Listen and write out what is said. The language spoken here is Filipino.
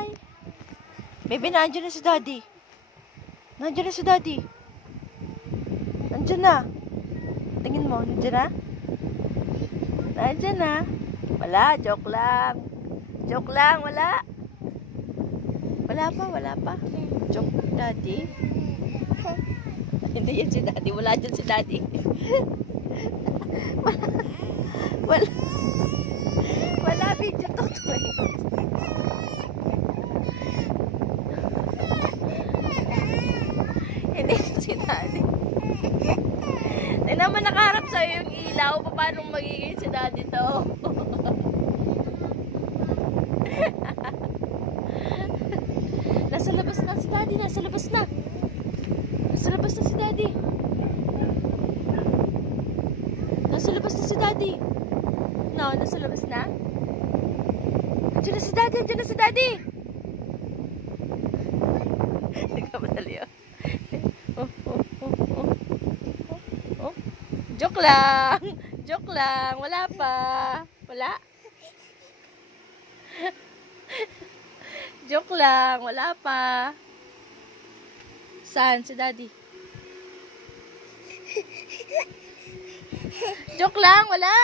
Hi! Baby, nandiyan na si Daddy. Nandiyan na si Daddy. Nandiyan na. Tingin mo, nandiyan na? Nandiyan na. Wala, joke lang. Joke lang, wala. Wala pa. Joke, Daddy. Hindi yan si Daddy. Wala dyan si Daddy. Wala video to. Hindi si Daddy. Hindi naman nakaharap sa'yo yung ilaw. Paano magiging si Daddy to? Nasa labas na si Daddy. Nasa labas na si Daddy. Nasa labas na si Daddy. No, nasa labas na. Andiyan na si Daddy. Nagkamadali oh. Joke lang. Wala pa. Wala. Joke lang. Wala pa. Saan si Daddy? Joke lang. Wala.